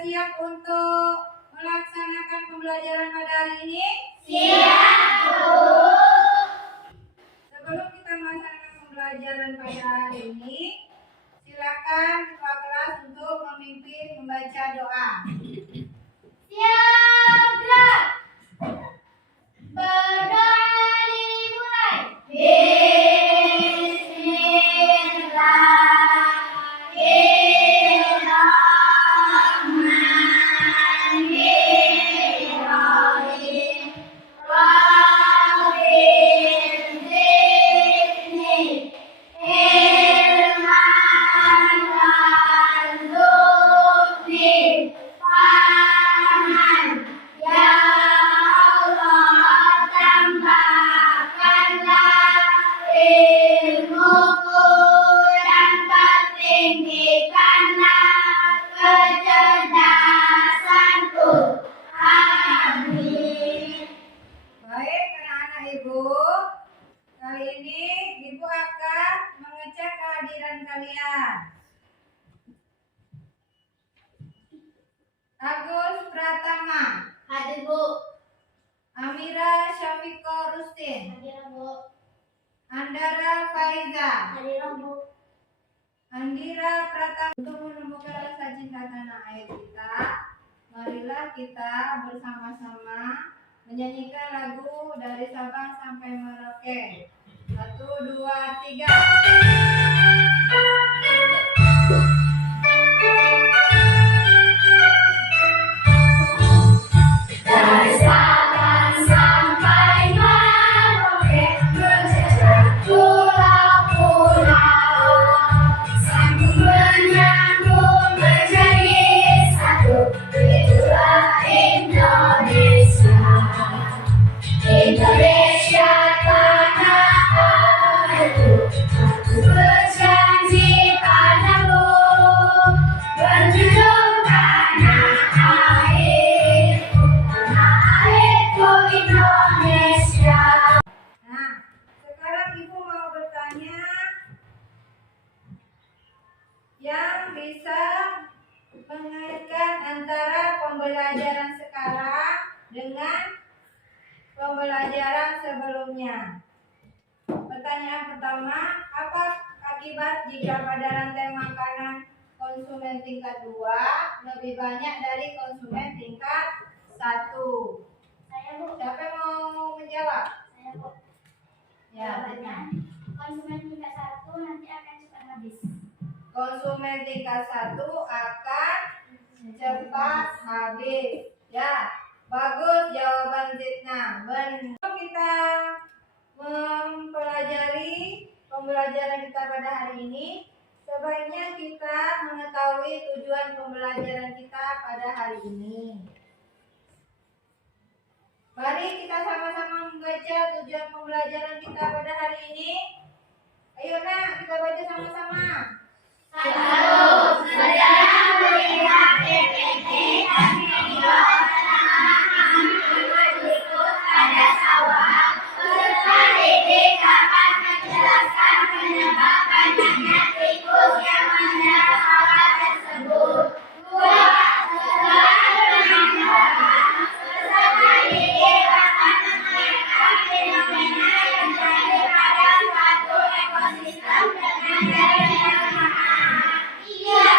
siap untuk melaksanakan pembelajaran pada hari ini? Siap, Bu. Sebelum kita melaksanakan pembelajaran pada hari ini, silakan ketua kelas untuk memimpin membaca doa. Siap, gerak. Berdoa dimulai. Baik anak-anak Ibu, kali ini Ibu akan mengecek kehadiran kalian. Agus Pratama, Hadir, Bu. Amira Syafiko Rustin, Hadir, Bu. Andara Faiza, Hadir, Bu. Andira Pratama. Untuk menemukan rasa cinta tanah air kita, marilah kita bersama-sama menyanyikan lagu dari Sabang sampai Merauke. 1, 2, 3. Dari Sabang sampai Merauke, berjejak pulau-pulau, sambung menyambung menjadi satu. Itulah Indonesia. Indonesia tanah airku, aku berjanji padamu, menjunjung tanah airku, Indonesia. Nah, sekarang Ibu mau bertanya yang bisa mengaitkan antara pembelajaran sekarang dengan pembelajaran sebelumnya. Pertanyaan pertama, apa akibat jika pada rantai makanan konsumen tingkat 2 lebih banyak dari konsumen tingkat 1? Saya, Bu. Siapa yang mau menjawab? Saya, Bu. Ya, Jawabannya, konsumen tingkat 1 nanti akan cepat habis. konsumen tingkat 1 akan cepat habis. Ya, bagus jawaban Zidna. Benar. Kita mempelajari pembelajaran kita pada hari ini, sebaiknya kita mengetahui tujuan pembelajaran kita pada hari ini. Mari kita sama-sama membaca tujuan pembelajaran kita pada hari ini. Ayo nak, kita baca sama-sama. Satu, saudara melihat PPT dan video anak-anak ikut pada sawah, peserta didik dapat menjelaskan penyebab banyaknya tikus yang menyerang sawah tersebut. Dua, setelah bermain bola, peserta didik dapat mengaitkan fenomena yang terjadi pada suatu ekosistem dengan jaringan Iya,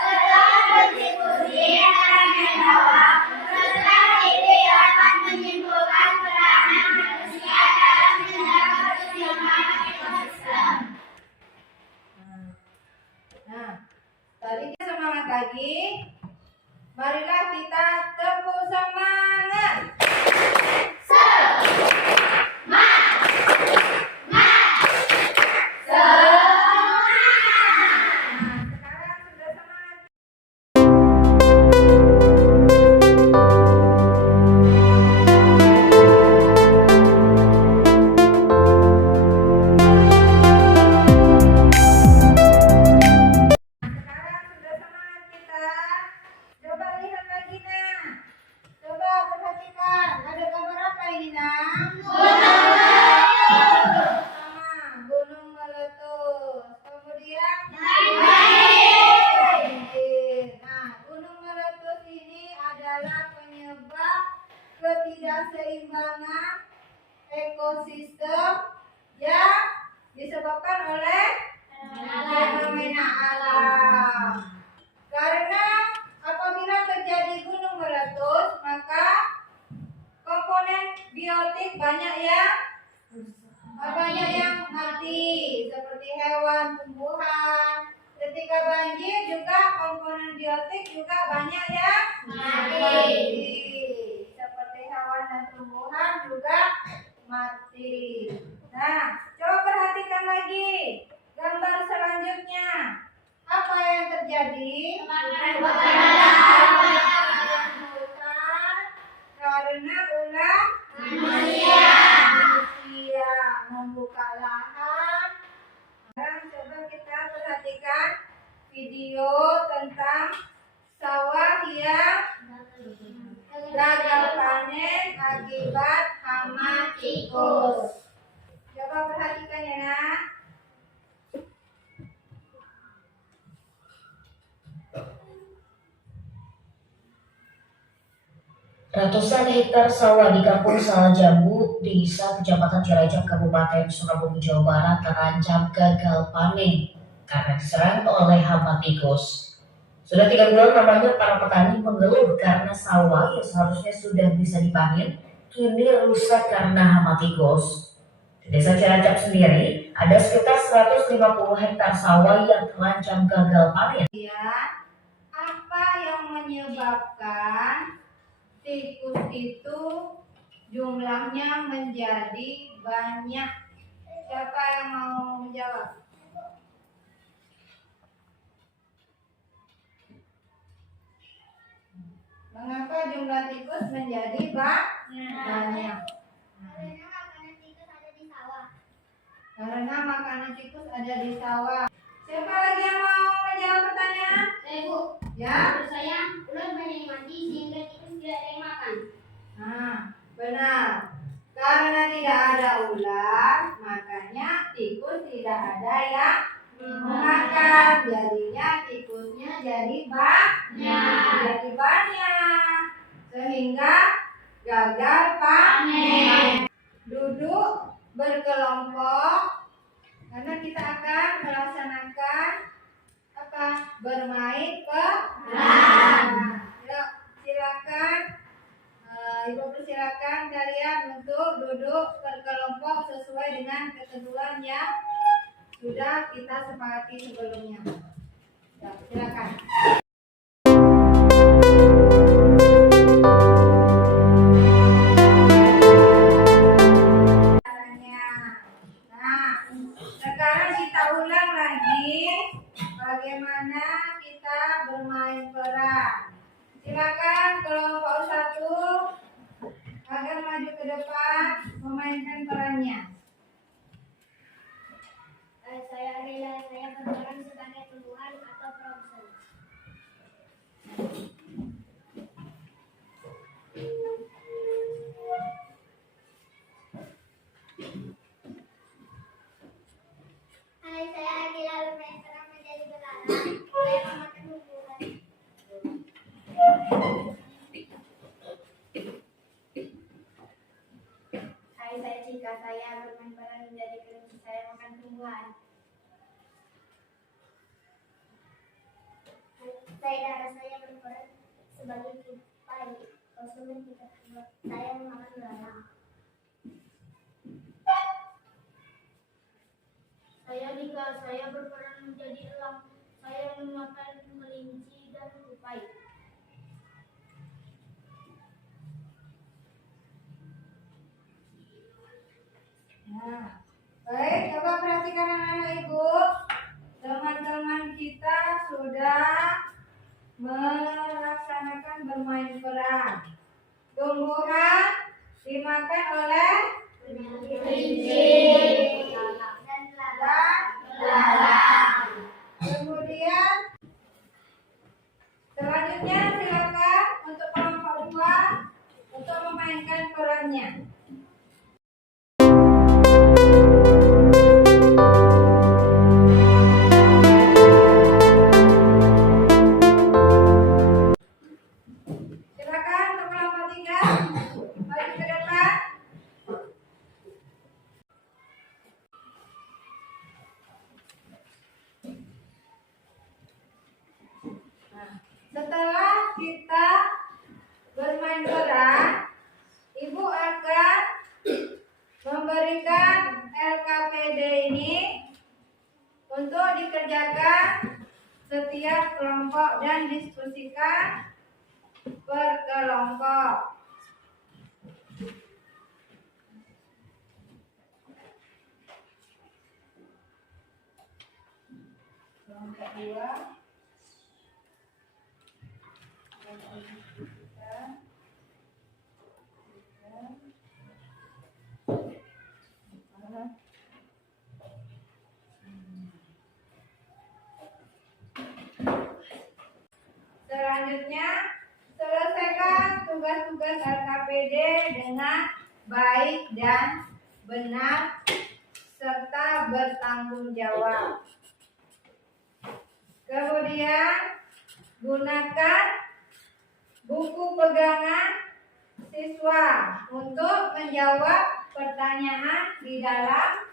setelah berdiskusi dengan menjawab, peserta didik dapat menyimpulkan peranan manusia dalam menjaga keseimbangan ekosistem. Nah, tadi kita semangat lagi. Marilah kita tepuk semangat. Sekarang sudah semangat. Sekarang sudah semangat kita. Coba lihat lagi nah. Coba oleh fenomena alam. Karena apabila terjadi gunung meletus, maka komponen biotik banyak yang mati, seperti hewan, tumbuhan. Ketika banjir juga komponen biotik juga banyak yang mati, seperti hewan dan tumbuhan juga mati. Nah, coba perhatikan lagi gambar selanjutnya. Apa yang terjadi? Karena ulah manusia membuka lahan. Sekarang coba kita perhatikan video tentang sawah yang gagal panen akibat hama tikus. Coba perhatikan ya, Nak. Ratusan hektar sawah di Kampung Salajambu, Desa Kecamatan Cilacap, Kabupaten Sukabumi, Jawa Barat terancam gagal panen karena diserang oleh hama tikus. Sudah 3 bulan lamanya para petani mengeluh karena sawah yang seharusnya sudah bisa dipanen kini rusak karena hama tikus. Di Desa Cilacap sendiri ada sekitar 150 hektar sawah yang terancam gagal panen. Ya, apa yang menyebabkan tikus itu jumlahnya menjadi banyak? Siapa yang mau menjawab? Mengapa jumlah tikus menjadi banyak? Karena makanan tikus ada di sawah. Siapa lagi yang mau menjawab pertanyaan? Saya, Bu. Ya? Menurut saya, ular banyak yang mati sehingga tikus tidak ada yang makan. Nah, benar. Karena tidak ada ular, makanya tikus tidak ada yang memakan. Jadinya tikusnya jadi banyak. Sehingga gagal panen. Duduk berkelompok karena kita akan melaksanakan bermain peran. Yuk, silakan Ibu persilakan kalian untuk duduk berkelompok sesuai dengan ketentuan yang sudah kita sepakati sebelumnya. Ya, silakan. Nah, sekarang kita ulang lagi bagaimana kita bermain peran. Silakan kelompok 1 agar maju ke depan memainkan perannya. Saya berperan sebagai tumbuhan atau frozen. Hai, saya Agila bermain peran menjadi belalang. Saya memakan tumbuhan. Hai, saya Cika. Saya bermain peran menjadi kelinci. Saya makan tumbuhan. Saya Dara, saya berperan sebagai tupai. Konsumen kita saya memakan belalang. Saya Dika, saya berperan menjadi elang. Saya memakan kelinci dan tupai. Nah, baik, coba perhatikan anak-anak Ibu. Teman-teman kita sudah melaksanakan bermain peran. Tumbuhan dimakan oleh Kelinci dan belalang. Kemudian selanjutnya silakan untuk kelompok 2 untuk memainkan perannya. Setelah kita bermain peran, Ibu akan memberikan LKPD ini untuk dikerjakan setiap kelompok dan diskusikan per kelompok. Kelompok 2. Selanjutnya, selesaikan tugas-tugas LKPD dengan baik dan benar serta bertanggung jawab. Kemudian, gunakan buku pegangan siswa untuk menjawab pertanyaan di dalam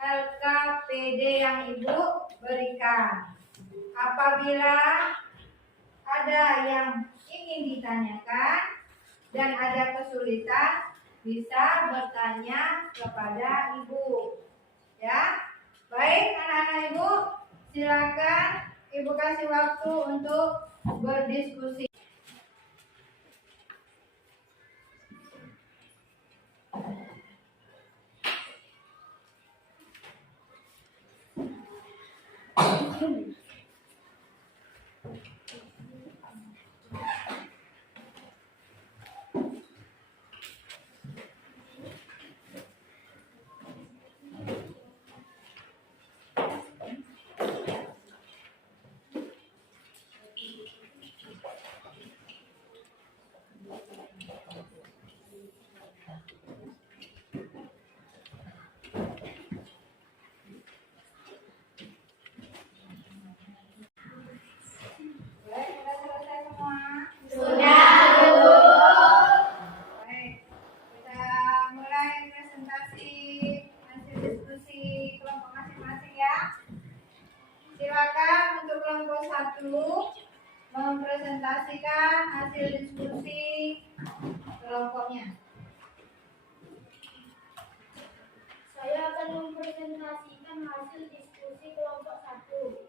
LKPD yang Ibu berikan. Apabila ada yang ingin ditanyakan dan ada kesulitan, bisa bertanya kepada Ibu. Ya, baik anak-anak Ibu, silakan Ibu kasih waktu untuk berdiskusi. Mempresentasikan hasil diskusi kelompoknya. Saya akan mempresentasikan hasil diskusi kelompok 1.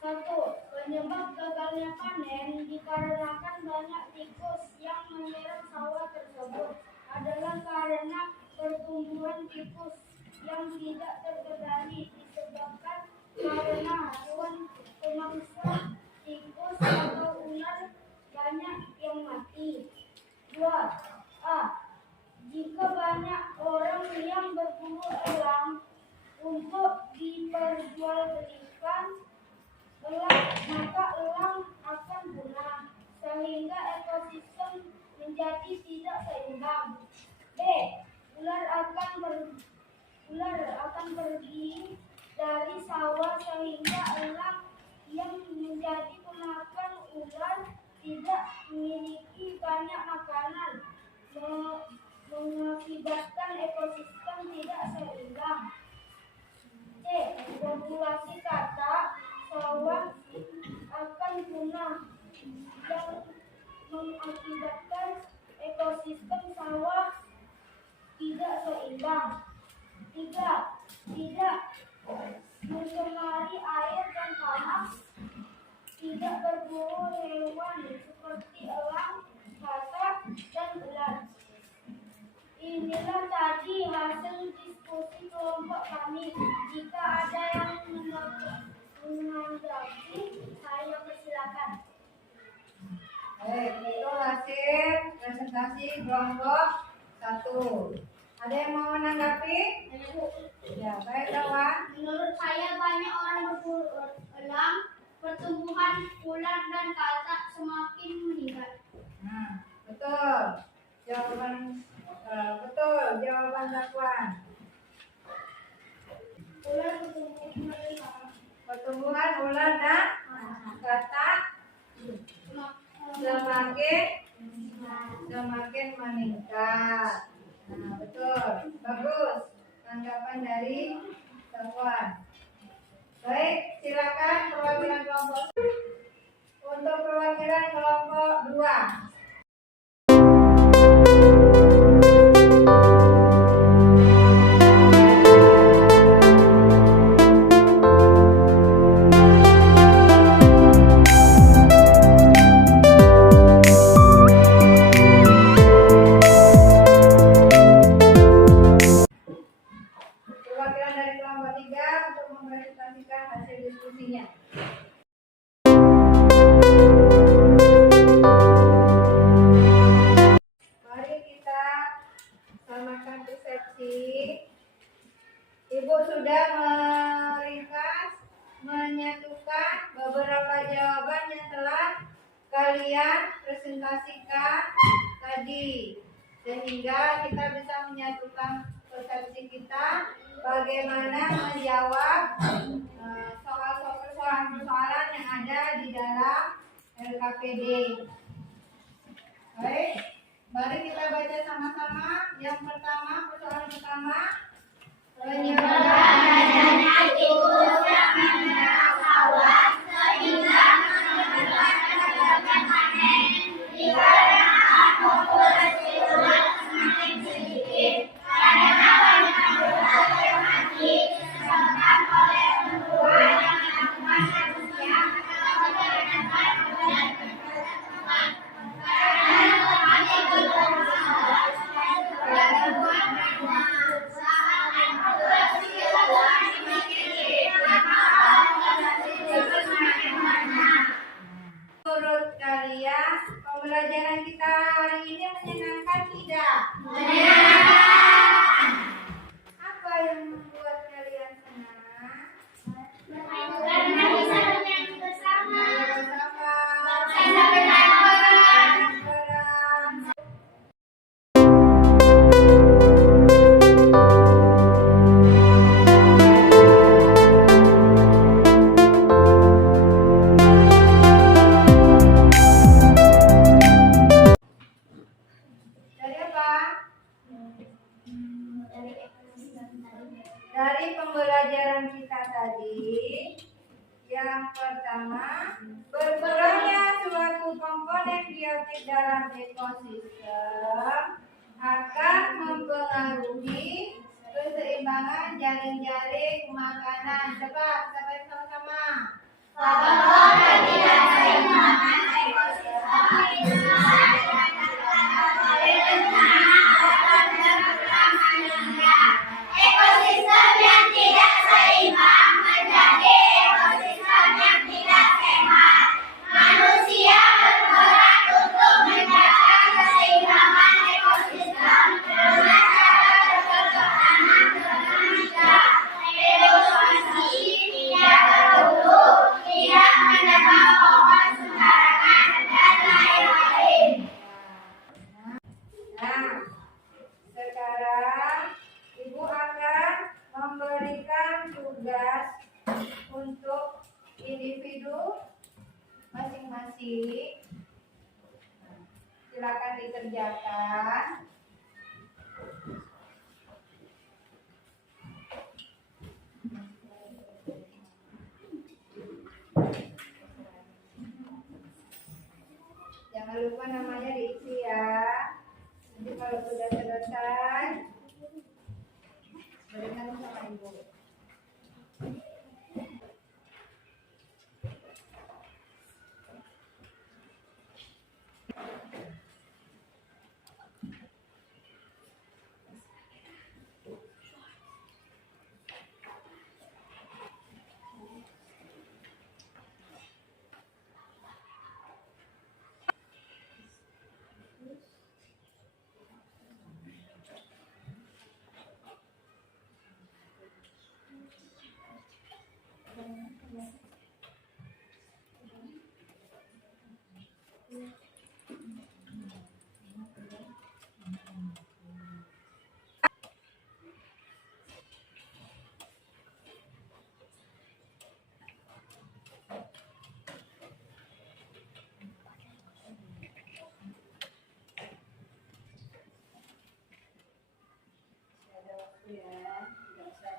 1. Penyebab gagalnya panen dikarenakan banyak tikus yang menyerang sawah tersebut adalah karena pertumbuhan tikus yang tidak terkendali disebabkan karena hewan pemangsa tikus atau ular banyak yang mati. 2. A. Jika banyak orang yang berburu elang untuk diperjualbelikan elang, maka elang akan punah sehingga ekosistem menjadi tidak seimbang. B. Ular akan pergi dari sawah sehingga elang yang menjadi pemakan ular tidak memiliki banyak makanan, mengakibatkan ekosistem tidak seimbang. C. Populasi katak sawah akan punah yang mengakibatkan ekosistem sawah tidak seimbang. 3. Tidak mencemari air dan tanah, tidak berburu hewan seperti elang, katak, dan ular. Inilah tadi hasil diskusi kelompok kami. Jika ada yang menanggapi, saya persilakan. Baik, itu hasil presentasi kelompok 1. Ada yang mau menanggapi? Ya, baik kawan. Menurut saya banyak orang berburu elang, pertumbuhan ular dan katak semakin meningkat. Nah, betul. Jawaban Zakwan. Ular Pertumbuhan ular dan katak semakin meningkat. Nah, betul. Bagus. Tanggapan dari Zakwan. Baik, silakan perwakilan kelompok. Untuk perwakilan kelompok 2. Perwakilan dari kelompok 3 untuk mempresentasikan hasil diskusinya. Mari kita samakan persepsi. Ibu sudah meringkas, menyatukan beberapa jawaban yang telah kalian presentasikan tadi, sehingga kita bisa menyatukan persepsi kita bagaimana menjawab persoalan-persoalan yang ada di dalam LKPD. Baik, mari kita baca sama-sama. Yang pertama, persoalan pertama, penyebaran adanya virus yang menyerang sawah sehingga menyebabkan panen dikarenakan populasi ulat semakin sedikit karena banyak ulat yang mati disebabkan oleh pemburuan yang dilakukan manusia atau peternakan dan peternakan. Karena lemahnya kebutuhan sawah dan gangguan saat populasi ulat semakin sedikit maka populasi semakin banyak. Menurut kalian, pembelajaran kita hari ini menyenangkan tidak? Menyenangkan. Apa yang membuat kalian senang? Karena bisa bernyanyi bersama. Bisa bermain. Dari apa? Dari pembelajaran kita tadi, yang pertama, berkurangnya suatu komponen biotik dalam ekosistem akan mempengaruhi keseimbangan jaring-jaring makanan. Coba kita baca sama-sama. Faktor ketidakseimbangan ekosistem disebabkan oleh rencana alam berkurang manusia. Ekosistem yang tidak seimbang menjadi ekosistem yang tidak sehat. Manusia berperan untuk menjaga keseimbangan ekosistem dengan cara bercocok tanam dengan bijak, evaluasi, tidak berburu, tidak menebang pohon sembarangan, dan lain-lain. Nah, sekarang Ibu akan memberikan tugas untuk individu masing-masing. Silakan dikerjakan. Jangan lupa namanya diisi ya. Nanti kalau sudah selesai, berikan sama Ibu.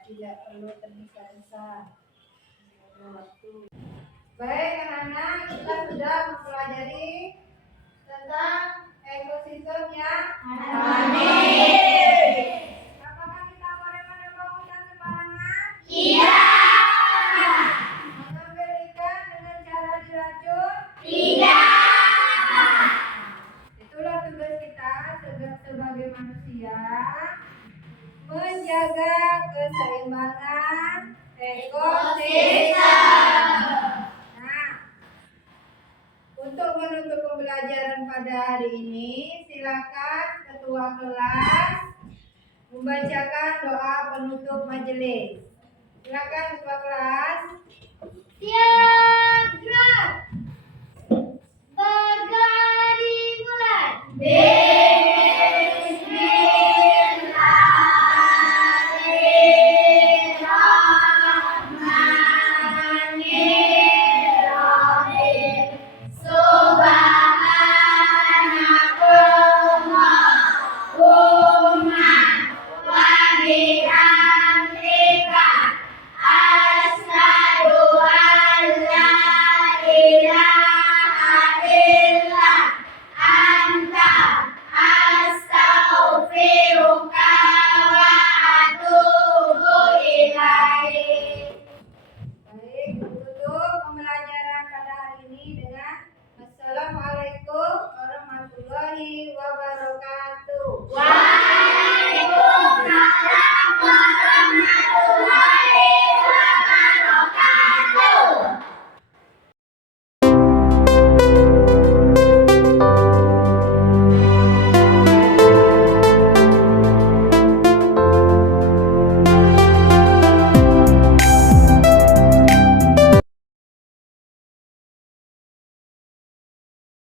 Tidak perlu tergesa-gesa. Ada waktu. Baik anak-anak, kita sudah mempelajari tentang ekosistem yang harmonis. Apakah kita boleh menebang hutan sembarangan? Iya. Mengambil ikan dengan cara diracun? Tidak. Itulah tugas kita sebagai manusia, menjaga keseimbangan ekosistem. Nah, untuk menutup pembelajaran pada hari ini, silakan ketua kelas membacakan doa penutup majelis. Silakan ketua kelas.